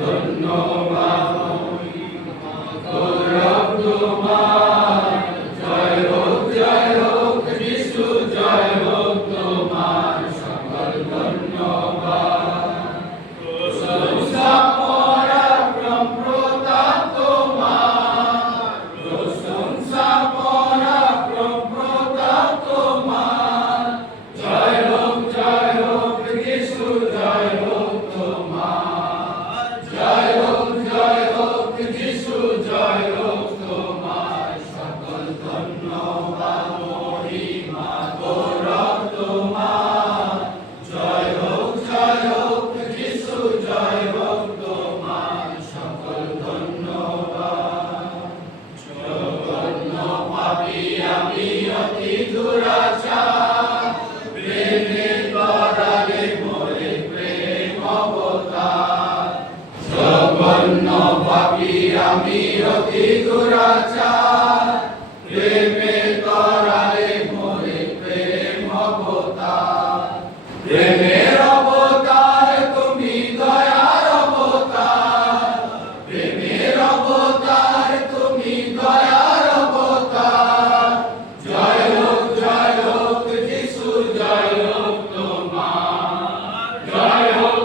ধন্যবাদ গৌরব তোমার জয় হোক যিশু জয় হোক তোমার সকল ধন্যবাদ প্রশংসা পরাক্রম প্রতাপ তোমার প্রশংসা পরাক্রম প্রতাপ তোমার জয় হোক যিশু জয় হোক তোমার জয় হোক যিশু জয় হোক তোমার সকল ধন্যবাদ মহিমা গৌরব তোমার জয় হোক যিশু জয় হোক তোমার সকল ধন্যবাদ জগন্ন পাপী আমি অতি দুরাচার প্রেমের তরালে মোরে প্রেম অবতার জগন্ন পাপী আমি অতি দুরাচার প্রেমের তরালে মোরে প্রেম অবতার প্রেমের অবতার তুমি দয়ার অবতার প্রেমের অবতার তুমি দয়ার অবতার জয় হোক যিশু জয় হোক তোমার জয় হোক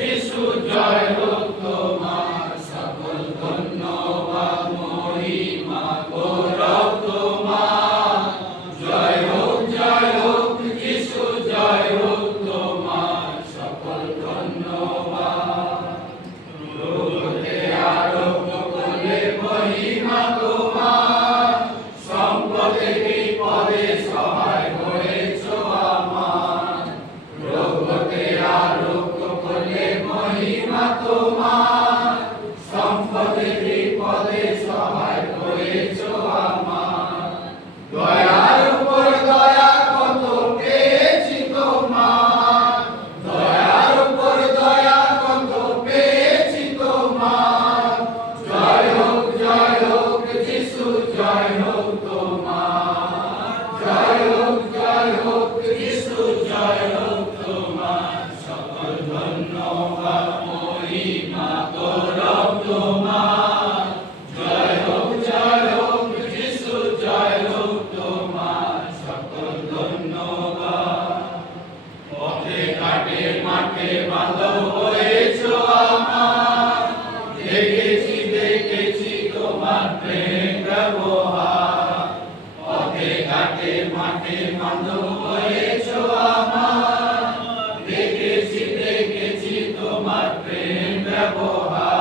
যিশু জয় হোক তোমার সকল ধন্যবাদ মহিমা গৌরব তোমার জয় হোক যিশু জয় হোক তোমার সকল ধন্যবাদ লোকে আরোগ্য করলে মহিমা তোমার সম্পদে বিপদে সহায় হয়েছ আমার লোকে আরোগ্য করলে মহিমা তোমার সম্পদে বিপদে সহায় হয়েছ আমার দয়ার উপর দয়া কত পেয়েছি তোমার দয়ার উপর দয়া কত পেয়েছি তোমার জয় হোক যিশু জয় হোক তোমার জয় হোক যিশু জয় হোক তোমার সকল ধন্যবাদ মহিমা গৌরব তোমার জয় হোক যিশু জয় হোক তোমার সকল ধন্যবাদ পথে ঘাটে মাঠে বাঁধব হয়েছ আমার দেখেছি তোমার প্রেম ব্যবহার পথে ঘাটে মাঠে বাঁধব হয়েছ আমার দেখেছি তোমার প্রেম ব্যবহার